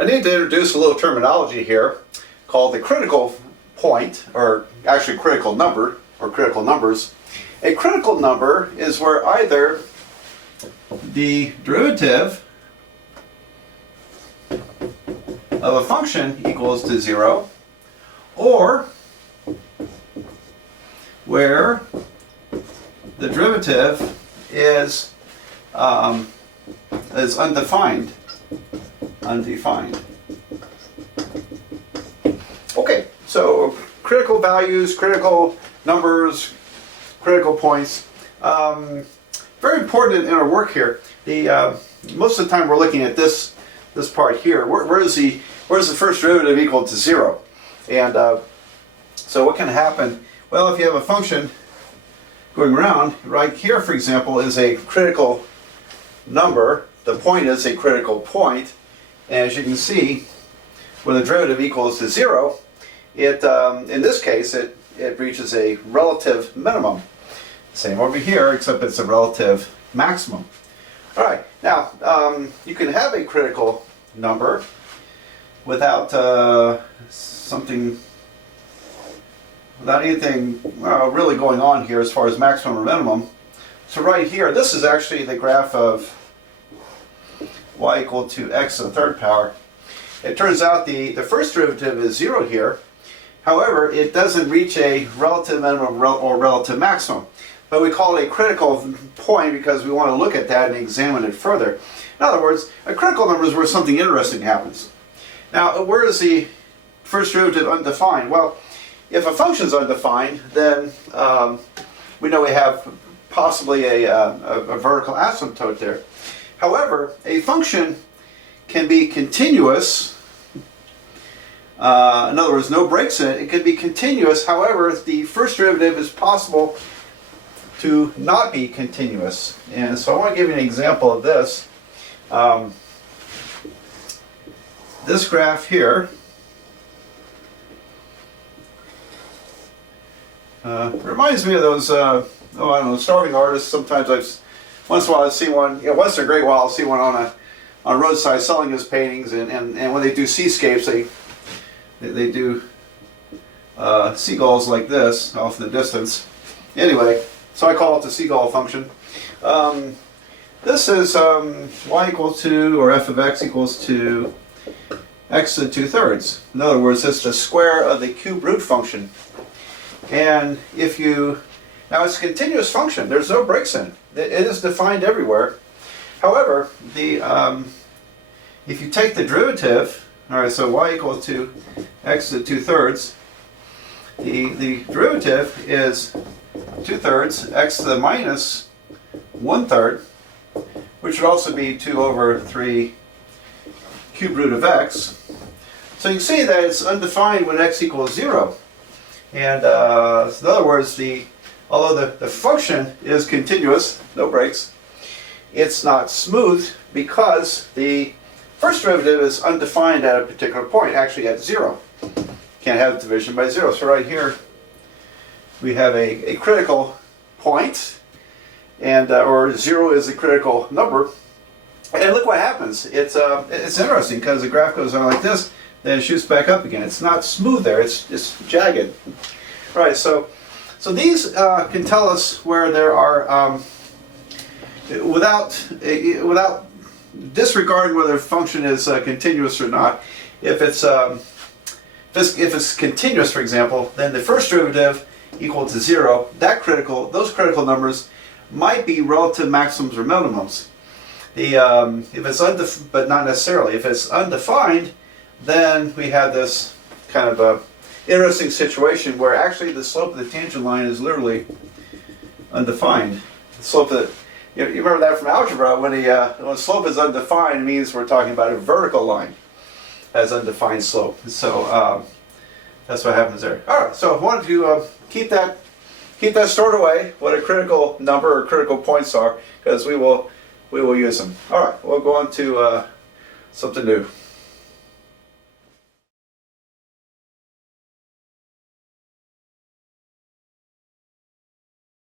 I need to introduce a little terminology here called the critical point, or actually critical number, or critical numbers. A critical number is where either the derivative of a function equals to 0, or where the derivative is undefined. Okay, so critical values, critical numbers, critical points. Very important in our work here. Most of the time we're looking at this part here. Where is the first derivative equal to 0? And so what can happen? Well, if you have a function going around, right here, for example, is a critical number. The point is a critical point. And as you can see, when the derivative equals to 0, in this case, it reaches a relative minimum. Same over here, except it's a relative maximum. All right, now you can have a critical number without without anything really going on here as far as maximum or minimum. So right here, this is actually the graph of y equal to x to the third power. It turns out the first derivative is 0 here. However, it doesn't reach a relative minimum or relative maximum. But we call it a critical point because we want to look at that and examine it further. In other words, a critical number is where something interesting happens. Now, where is the first derivative undefined? Well, if a function is undefined, then we know we have possibly a vertical asymptote there. However, a function can be continuous. In other words, no breaks in it. It could be continuous. However, the first derivative is possible to not be continuous. And so I want to give you an example of this. This graph here reminds me of those, I don't know, starving artists. Sometimes once in a while I see one, once in a great while I'll see one on a roadside selling his paintings, and when they do seascapes, they do seagulls like this off in the distance. Anyway, so I call it the seagull function. This is y equals to, or f of x equals to x to the 2/3. In other words, it's the square of the cube root function. And now it's a continuous function. There's no breaks in it. It is defined everywhere. However, if you take the derivative, all right, so y equals to x to the 2/3, the derivative is 2/3 x to the minus 1/3, which would also be 2/3 cube root of x. So you can see that it's undefined when x equals 0. And so in other words, although the function is continuous, no breaks, it's not smooth because the first derivative is undefined at a particular point, actually at 0. Can't have division by 0. So right here we have a critical point, and or 0 is a critical number. And look what happens. It's interesting because the graph goes on like this, then it shoots back up again. It's not smooth there. It's jagged. Right. So these can tell us where there are without disregarding whether a function is continuous or not. If it's continuous, for example, then the first derivative equal to 0. Those critical numbers might be relative maximums or minimums. If it's but not necessarily. If it's undefined, then we have this kind of a interesting situation where actually the slope of the tangent line is literally undefined. The slope of you remember that from algebra, when the slope is undefined, it means we're talking about a vertical line as undefined slope. So that's what happens there. All right, so I wanted to keep that stored away, what a critical number or critical points are, because we will use them. All right, we'll go on to something new.